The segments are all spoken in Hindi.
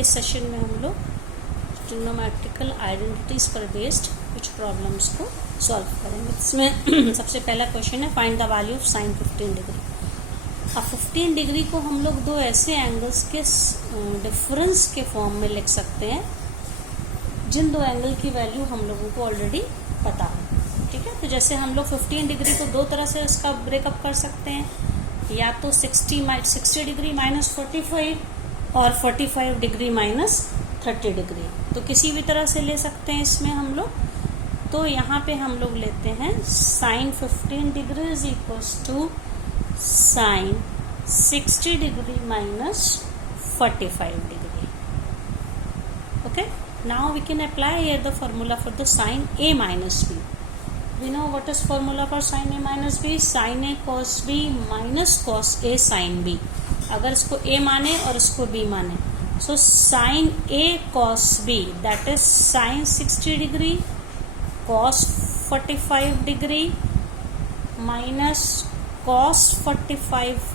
इस सेशन में हम लोग ट्रिग्नोमेट्रिकल आइडेंटिटीज पर बेस्ड कुछ प्रॉब्लम्स को सॉल्व करेंगे। इसमें सबसे पहला क्वेश्चन है find the value of sine 15 degree. अब 15 डिग्री को हम लोग दो ऐसे एंगल्स के डिफरेंस के फॉर्म में लिख सकते हैं जिन दो एंगल की वैल्यू हम लोगों को ऑलरेडी पता हो। ठीक है, तो जैसे हम लोग 15 डिग्री को दो तरह से इसका ब्रेकअप कर सकते हैं, या तो 60 डिग्री माइनस 45 और 45 डिग्री माइनस 30 डिग्री, तो किसी भी तरह से ले सकते हैं इसमें हम लोग। तो यहाँ पे हम लोग लेते हैं sine 15 degree is equals to sine 60 degree minus 45 degree. Okay, now we can apply here the formula for the sin a minus b. We know what is formula for sin a minus b, sin a cos b minus cos a sin b। अगर इसको a माने और इसको b माने, so sin a cos b that is sin 60 degree cos 45 degree minus cos 45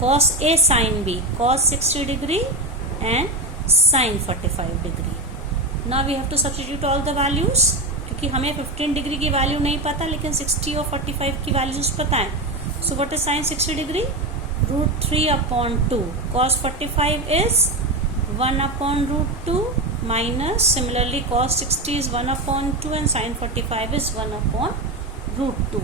cos a sin b cos 60 degree and sin 45 degree। Now we have to substitute all the values, क्योंकि हमें 15 डिग्री की वैल्यू नहीं पता लेकिन 60 और 45 की वैल्यूज पता है। So what is sine 60 degree? √3/2 cos 45 is 1/√2 minus similarly cos 60 is 1/2 and sin 45 is 1/√2।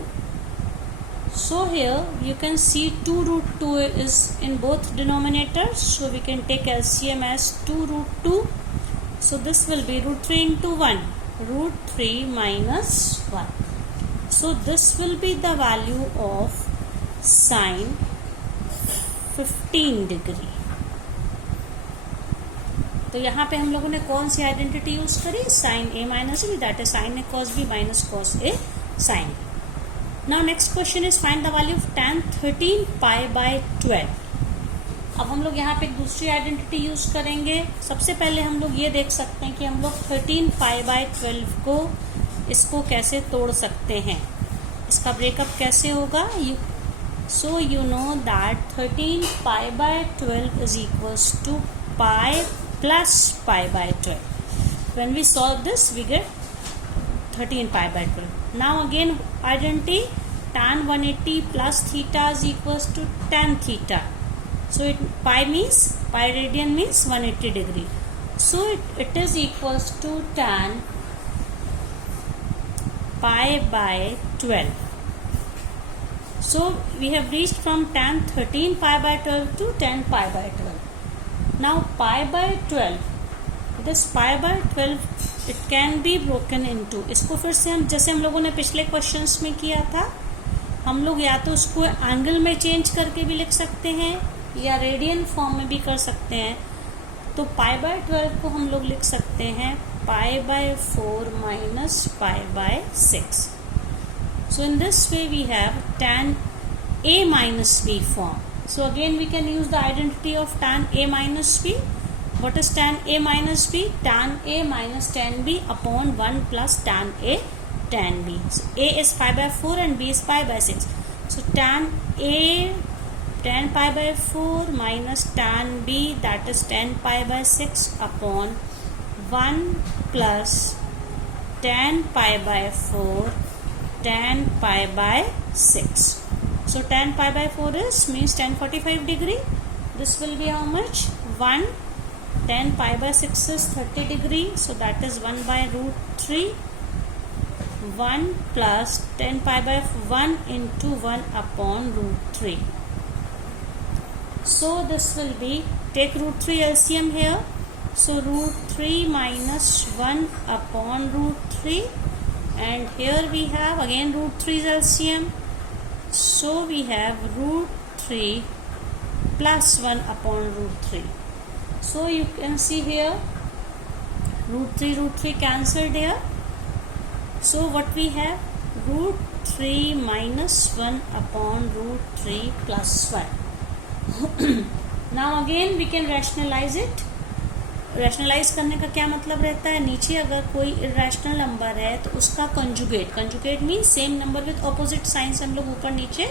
So here you can see 2√2 is in both denominators, so we can take LCM as 2√2। So this will be √3 into 1, √3 minus 1. So this will be the value of sin 15 degree। तो यहाँ पे हम लोगों ने कौन सी आइडेंटिटी यूज करी? sin a minus b, that is sin a cos b minus cos a sin b। Now next question is find the value of tan 13 pi by 12। अब हम लोग यहाँ पे एक दूसरी आइडेंटिटी यूज करेंगे। सबसे पहले हम लोग ये देख सकते हैं कि हम लोग 13 पाई बाय 12 को इसको कैसे तोड़ सकते हैं, इसका ब्रेकअप कैसे होगा। So you know that 13 pi by 12 is equals to pi plus pi by 12। When we solve this we get 13 pi by 12। Now again identity tan 180 plus theta is equals to tan theta। So pi radian means 180 degree. So it is equals to tan pi by 12. So we have reached from tan 13 pi by 12 to tan pi by 12. Now pi by 12, this pi by 12 it can be broken into, इसको फिर से हम जैसे हम लोगों ने पिछले क्वेश्चंस में किया था, हम लोग या तो उसको एंगल में चेंज करके भी लिख सकते हैं या रेडियन फॉर्म में भी कर सकते हैं। तो पाई बाय 12 को हम लोग लिख सकते हैं pi by 4 minus pi by 6। So in this way we have tan a minus b form। So again we can use the identity of tan a minus b। What is tan a minus b? tan a minus tan b upon 1 plus tan a tan b। So a is pi by 4 and b is pi by 6। So tan pi by 4 minus tan b, that is tan pi by 6 upon 1 plus tan pi by 4 tan pi by 6। So tan pi by 4 means tan 45 degree। This will be how much? 1 tan pi by 6 is 30 degree, so that is 1 by √3, 1 plus tan pi by 1 into 1 upon √3। So this will be, take √3 LCM here, so √3 minus 1 upon √3, and here we have again √3's LCM, so we have √3 plus 1 upon √3। So you can see here √3 cancelled here, so what we have √3 minus 1 upon √3 plus 1। Now again we can rationalize it। Rationalise करने का क्या मतलब रहता है? नीचे अगर कोई इरेशनल नंबर है तो उसका conjugate mean same number with opposite sign से हम लोग ऊपर नीचे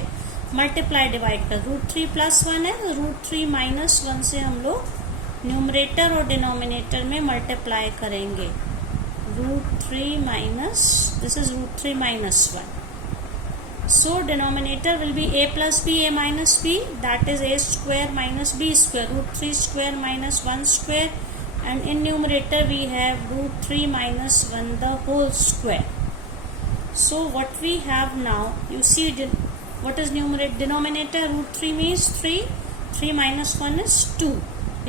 मल्टीप्लाई डिवाइड कर। √3 + 1 है, √3 - 1 से हम लोग न्यूमरेटर और डिनोमिनेटर में मल्टीप्लाई करेंगे. √3 minus this is √3 minus 1. So denominator will be a plus b, a minus b, that is a square minus b square, √3 square minus 1 square, and in numerator we have √3 minus 1 the whole square. So what we have now, you see what is numerator, denominator √3 means 3, 3 minus 1 is 2.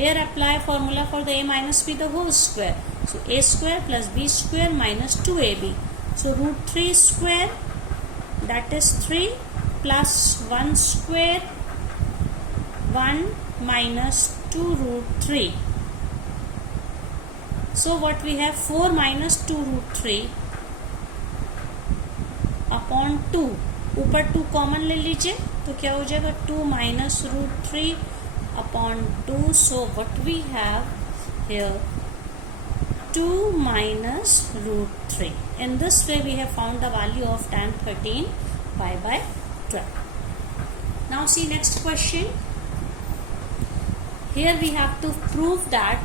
Here apply formula for the a minus b the whole square. So a square plus b square minus 2ab. So √3 square, that is 3 plus 1 square, 1 minus 2 √3. So what we have, 4 minus 2 √3 upon 2. ऊपर 2 कॉमन ले लीजिए तो क्या हो जाएगा, 2 minus √3 upon 2. So what we have here, 2 minus √3. In this way we have found the value of tan 13 pi by 12. Now see next question. Here we have to prove that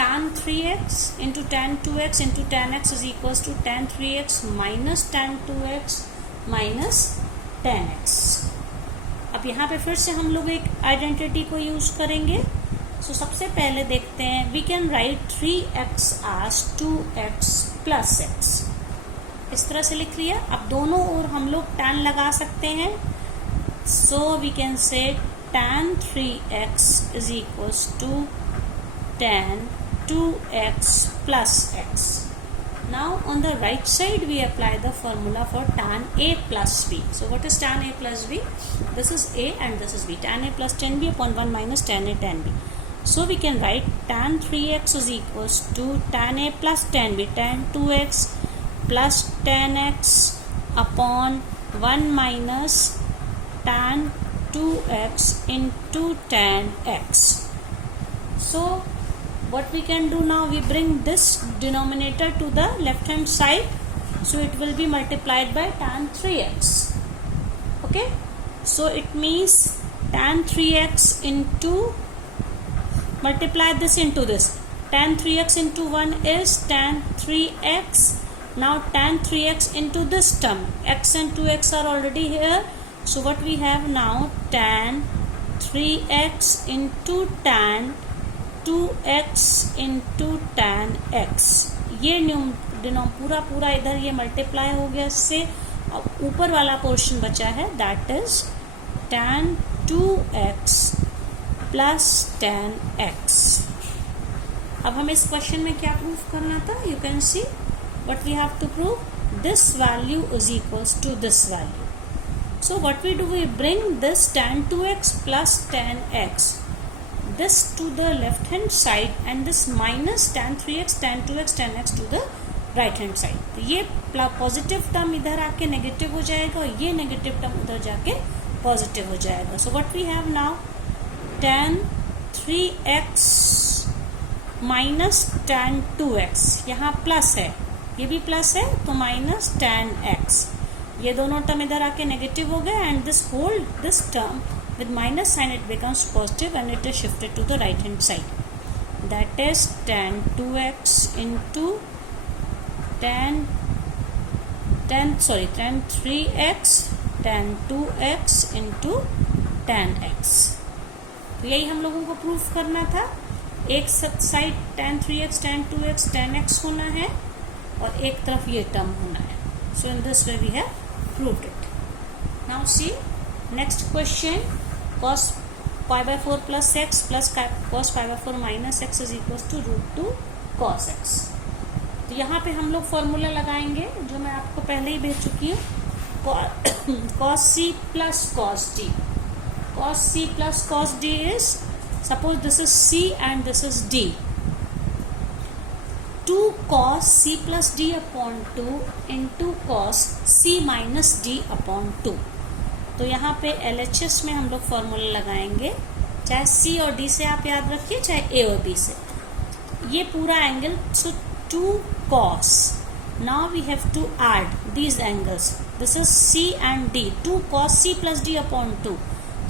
tan 3x into tan 2x into tan x is equals to tan 3x minus tan 2x minus tan x. अब यहाँ पे फिर से हम लोग एक आइडेंटिटी को यूज करेंगे. सो सबसे पहले देखते हैं, we can write 3x as 2x plus x. इस तरह से लिख लिया. अब दोनों ओर हम लोग tan लगा सकते हैं. So we can say tan 3x is equals to tan 2x plus x. Now on the right side we apply the formula for tan a plus b. So what is tan a plus b? This is a and this is b. Tan a plus tan b upon 1 minus tan a tan b. So we can write tan 3x is equals to tan a plus tan b, tan 2x plus tan x upon 1 minus tan 2x into tan x. So what we can do now, we bring this denominator to the left hand side. So it will be multiplied by tan 3x. Okay. So it means tan 3x into, multiply this into this. Tan 3x into 1 is tan 3x. Now tan 3x into this term. X and 2x are already here. So what we have now, tan 3x into tan 2x into tan x. ये पूरा इधर ये मल्टीप्लाई हो गया इससे. अब ऊपर वाला पोर्शन बचा है, that is tan 2x plus tan x. अब हमें इस क्वेश्चन में क्या प्रूव करना था, you can see what we have to prove. This value is equals to this value. So what we do, we bring this tan 2x plus tan x this to the left hand side and this minus tan 3x tan 2x tan x to the right hand side. तो ये पॉजिटिव टर्म इधर आके नेगेटिव हो जाएगा और ये नेगेटिव टर्म उधर जाके पॉजिटिव हो जाएगा. So what we have now, tan 3x minus tan 2x, यहाँ प्लस है, ये भी प्लस है तो माइनस tan x. ये दोनों टर्म इधर आके नेगेटिव हो गए and this term with minus sign it becomes positive and it is shifted to the right hand side. That is tan 2x into tan 3x tan 2x into tan x. तो यही हम लोगों को प्रूफ करना था. एक side tan 3x tan 2x tan x होना है और एक तरफ ये टर्म होना है. So in this way we have proved it. Now see next question. Cos pi by 4 plus x plus cos pi by 4 minus x is equals to √2 cos x. तो यहाँ पे हम लोग फॉर्मूला लगाएंगे जो मैं आपको पहले ही भेज चुकी हूँ. cos c plus cos d. Cos c plus cos d is, suppose this is c and this is d. 2 cos c plus d upon 2 into cos c minus d upon 2. तो यहाँ पे LHS में हम लोग फॉर्मूला लगाएंगे, चाहे C और D से आप याद रखिए, चाहे A और B से. ये पूरा angle, so 2 cos. Now we have to add these angles. This is C and D. 2 cos C plus D upon 2.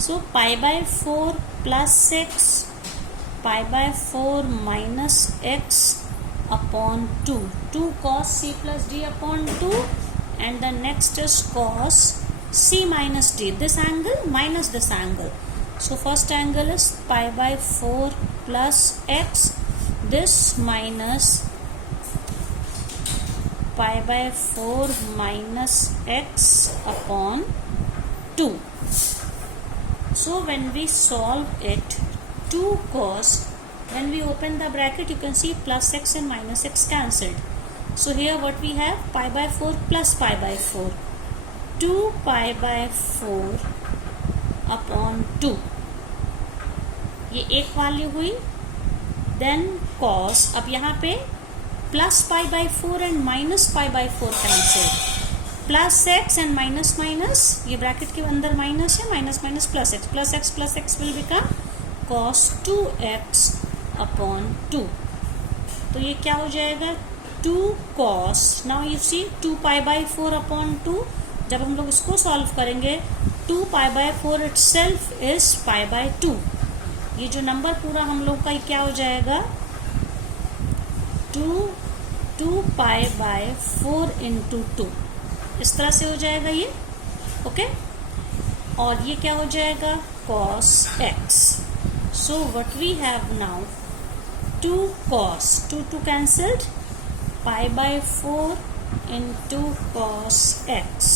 So pi by 4 plus 6 pi by 4 minus x upon 2. 2 cos c plus d upon 2, and the next is cos c minus d. This angle minus this angle. So first angle is pi by 4 plus x. This minus pi by 4 minus x upon 2. So when we solve it, 2 cos, when we open the bracket, you can see plus x and minus x cancelled. So here what we have, pi by 4 plus pi by 4. 2 pi by 4 upon 2. ये एक वैल्यू हुई. देन cos, अब यहाँ पे plus pi by 4 and minus pi by 4 cancel. Plus x and minus minus, ये ब्रैकेट के अंदर माइनस है, minus minus plus x will become cos 2x upon 2. तो ये क्या हो जाएगा, 2 cos. Now you see 2 pi by 4 upon 2. जब हम लोग इसको सॉल्व करेंगे, 2 pi by 4 itself is pi by 2. ये जो नंबर पूरा हम लोग का क्या हो जाएगा, 2 पाई बाई 4 इंटू 2. इस तरह से हो जाएगा ये. ओके और ये क्या हो जाएगा, cos x. So what we have now, 2 cos, 2 cancelled, pi by 4 into cos x.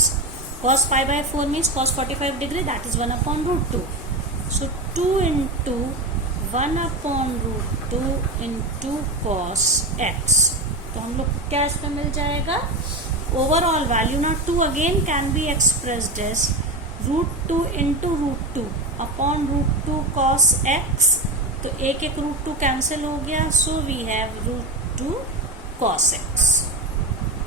Cos pi by 4 means cos 45 degree, that is 1 upon root 2. So 2 into 1 upon root 2 into cos x. तो हम लोग क्या इसमें मिल जाएगा, ओवरऑल वैल्यू ना 2 again can be expressed as √2 into √2 upon √2 cos x. तो एक √2 कैंसिल हो गया, so we have √2 cos x.